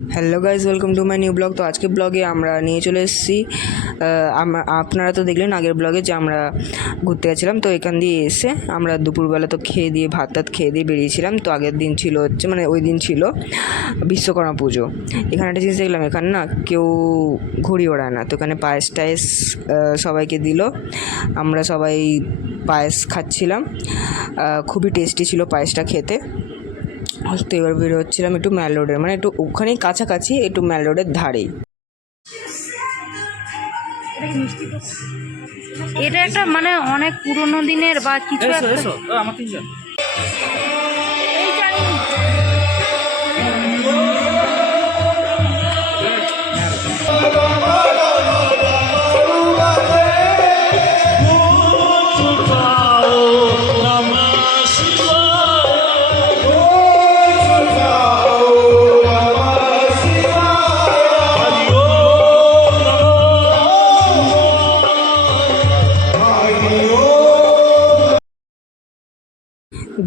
Hello guys welcome to my new blog তো আজকে ব্লগে আমরা নিয়ে চলে এসেছি। আপনারা তো দেখলেন আগের ব্লগে যে আমরা ঘুরতে গেছিলাম। তো এখান দিয়ে এসে আমরা দুপুরবেলা তো খেয়ে দিয়ে, ভাত টাত খেয়ে দিয়ে বেরিয়েছিলাম। তো আগের দিন ছিল হচ্ছে মানে ওই দিন ছিল বিশ্বকর্মা পুজো। এখানে একটা জিনিস দেখলাম, এখানে না কেউ ঘুড়ি ওড়ায় না। তো এখানে পায়েস টায়েস সবাইকে দিল। আমরা সবাই পায়েস খাচ্ছিলাম। খুবই টেস্টি ছিল পায়েসটা খেতে। তো এবার বের হচ্ছিলাম একটু ম্যাল রোডের মানে একটু ওখানেই কাছাকাছি একটু ম্যাল রোডের ধারেই। এটা একটা মানে অনেক পুরোনো দিনের বা কিছু একটা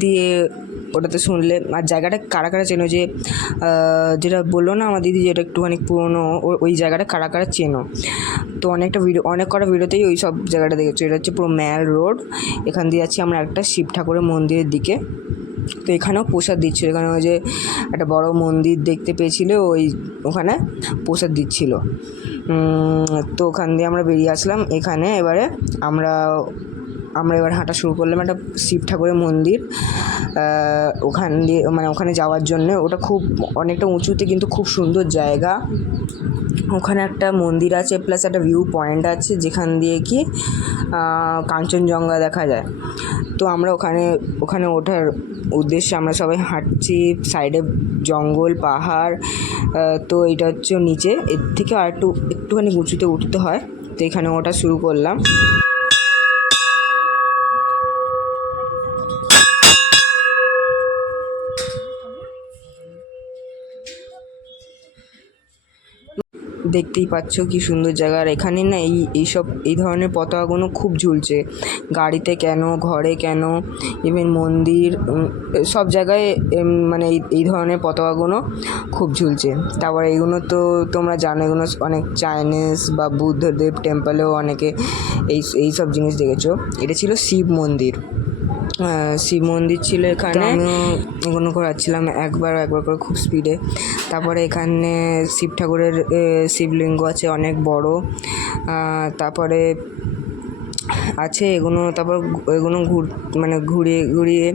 দিয়ে ওটাতে শুনলে, আর জায়গাটা কারা কারা চেনো যে যেটা বলল না আমার দিদি যেটা একটুখানি পুরোনো ওই জায়গাটা কারা কারা চেনো? তো অনেকটা ভিডিও, অনেক কটা ভিডিওতেই ওই সব জায়গাটা দেখেছ। এটা হচ্ছে পুরো ম্যাল রোড, এখান দিয়ে যাচ্ছি আমরা একটা শিব ঠাকুরের মন্দিরের দিকে। তো এখানেও প্রসাদ দিচ্ছিল, এখানে ওই যে একটা বড় মন্দির দেখতে পেয়েছিল, ওই ওখানে প্রসাদ দিচ্ছিল। তো ওখান দিয়ে আমরা বেরিয়ে আসলাম। এখানে এবারে আমরা আমরা এবার হাঁটা শুরু করলাম একটা শিব ঠাকুরের মন্দির। ওখান দিয়ে মানে ওখানে যাওয়ার জন্য ওটা খুব, অনেকটা উঁচুতে কিন্তু খুব সুন্দর জায়গা। ওখানে একটা মন্দির আছে প্লাস একটা ভিউ পয়েন্ট আছে, যেখান দিয়ে কি কাঞ্চনজঙ্ঘা দেখা যায়। তো আমরা ওখানে ওখানে ওঠার উদ্দেশ্যে আমরা সবাই হাঁটছি সাইডে জঙ্গল, পাহাড় তো এটা হচ্ছে নিচে। এর থেকে আর একটু একটুখানি উঁচুতে উঠতে হয়। তো এখানে ওটা শুরু করলাম। দেখতেই পাচ্ছ কি সুন্দর জায়গা। আর এখানে না এই, এইসব, এই ধরনের পতাকাগুলো খুব ঝুলছে। গাড়িতে কেন, ঘরে কেন ইভেন মন্দির সব জায়গায় মানে এই ধরনের পতাকাগুলো খুব ঝুলছে। তারপর এইগুলো তো তোমরা জানো, এগুলো অনেক চাইনিজ বা বুদ্ধদেব টেম্পলেও অনেকে এই এই সব জিনিস দেখেছ। এটা ছিল শিব মন্দির। শিব মন্দির ছিল এখানে। আমিও এগুলো ঘোরাচ্ছিলাম একবার একবার করে খুব স্পিডে তারপরে এখানে শিব ঠাকুরের শিবলিঙ্গ আছে অনেক বড়। তারপরে আছে এগুলো তারপর এগুলো ঘুর মানে ঘুরিয়ে ঘুরিয়ে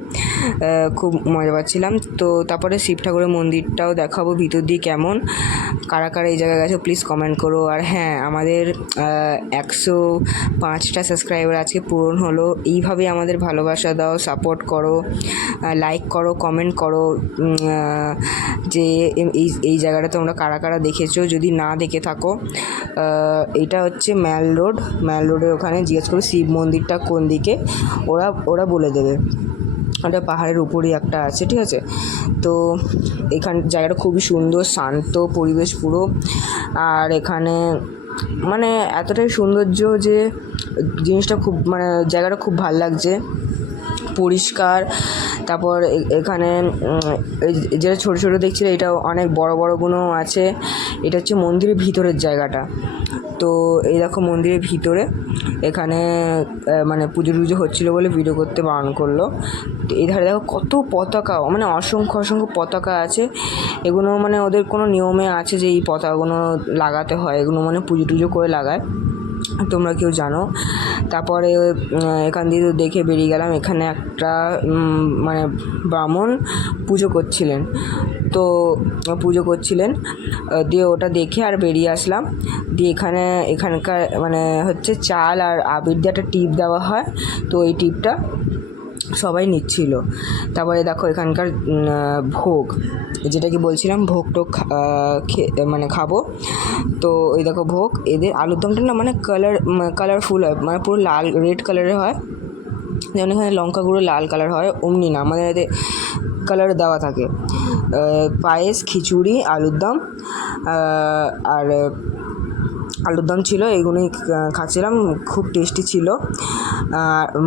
খুব মজা পাচ্ছিলাম। তো তারপরে শিব ঠাকুরের মন্দিরটাও দেখাবো, ভিতর দিয়ে কেমন। কারা কারা এই জায়গায় গেছো প্লিজ কমেন্ট করো। আর হ্যাঁ আমাদের একশো পাঁচটা সাবস্ক্রাইবার আজকে পূরণ হলো। এইভাবে আমাদের ভালোবাসা দাও সাপোর্ট করো লাইক করো কমেন্ট করো যে এই এই জায়গাটা তোমরা কারা কারা দেখেছ, যদি না দেখে থাকো এটা হচ্ছে ম্যাল রোড। ম্যাল রোডের ওখানে জিজ্ঞেস করো শিব মন্দিরটা কোন দিকে, ওরা ওরা বলে দেবে। ওটা পাহাড়ের উপরেই একটা আছে, ঠিক আছে? তো এখান, জায়গাটা খুবই সুন্দর, শান্ত পরিবেশ পুরো। আর এখানে মানে এতটাই সৌন্দর্য যে জিনিসটা খুব মানে জায়গাটা খুব ভালো লাগছে। পরিষ্কার, তারপর এখানে যেটা ছোটো ছোটো দেখছিলে, এটা অনেক বড় বড়গুলো আছে। এটা হচ্ছে মন্দিরের ভিতরের জায়গাটা। তো এই দেখো মন্দিরের ভিতরে এখানে মানে পুজো টুজো হচ্ছিল বলে ভিডিও করতে বারণ করল। তো এই ধারে দেখো কত পতাকা মানে অসংখ্য অসংখ্য পতাকা আছে। এগুলো মানে ওদের কোনো নিয়মে আছে যে এই পতাকাগুলো লাগাতে হয় এগুলো মানে পুজো টুজো করে লাগায়। তোমরা কেউ জানো। তারপরে এখান দিয়ে দেখে বেরিয়ে গেলাম। এখানে একটা মানে ব্রাহ্মণ পুজো করছিলেন। তো পুজো করছিলেন। দিয়ে ওটা দেখে আর বেরিয়ে আসলাম। দিয়ে এখানে, এখানকার মানে হচ্ছে চাল আর আবির দিয়ে একটা টিপ দেওয়া হয়। তো ওই টিপটা সবাই নিচ্ছিল। তারপরে দেখো এখানকার ভোগ, যেটা কি বলছিলাম, ভোগ খে মানে খাব। তো ওই দেখো ভোগ, এদের আলুর দমটা না মানে কালার কালারফুল হয় মানে পুরো লাল রেড কালারের হয়। যেমন এখানে লঙ্কা গুঁড়ো লাল কালার হয়, অমনি না, আমাদের এতে কালার দেওয়া থাকে। পায়েস, খিচুড়ি, আলুর দম আর আলুর দম ছিল, এগুলোই খাচ্ছিলাম, খুব টেস্টি ছিল।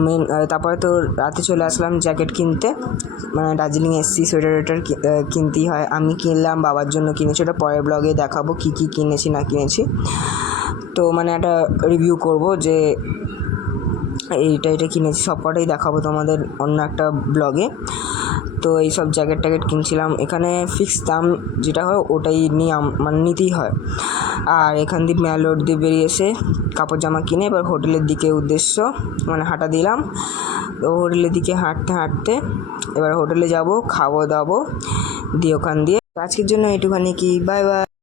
মেন তারপরে তো রাতে চলে আসলাম জ্যাকেট কিনতে। মানে দার্জিলিং এসছি, সোয়েটার ওয়েটার কিনতেই হয়। আমি কিনলাম, বাবার জন্য কিনেছি। ওটা পরের ব্লগে দেখাবো কী কী কিনেছি, না কিনেছি। তো মানে একটা রিভিউ করব যে এইটা, এটা কিনেছি সব কটাই দেখাবো তোমাদের অন্য একটা ব্লগে তো এই সব জ্যাকেট ট্যাকেট কিনছিলাম। এখানে ফিক্স দাম যেটা হয়, ওটাই নিয়ে মানে নিতেই হয়। আর এখান দিয়ে ম্যালোর দিয়ে বেরিয়ে এসে কাপড় জামা কিনে এবার হোটেলের দিকে উদ্দেশ্য মানে হাঁটা দিলাম। তো হোটেলের দিকে হাঁটতে হাঁটতে এবার হোটেলে যাব খাব দাবো দিয়ে ওখান দিয়ে। আজকের জন্য এটুখানি কি? Bye bye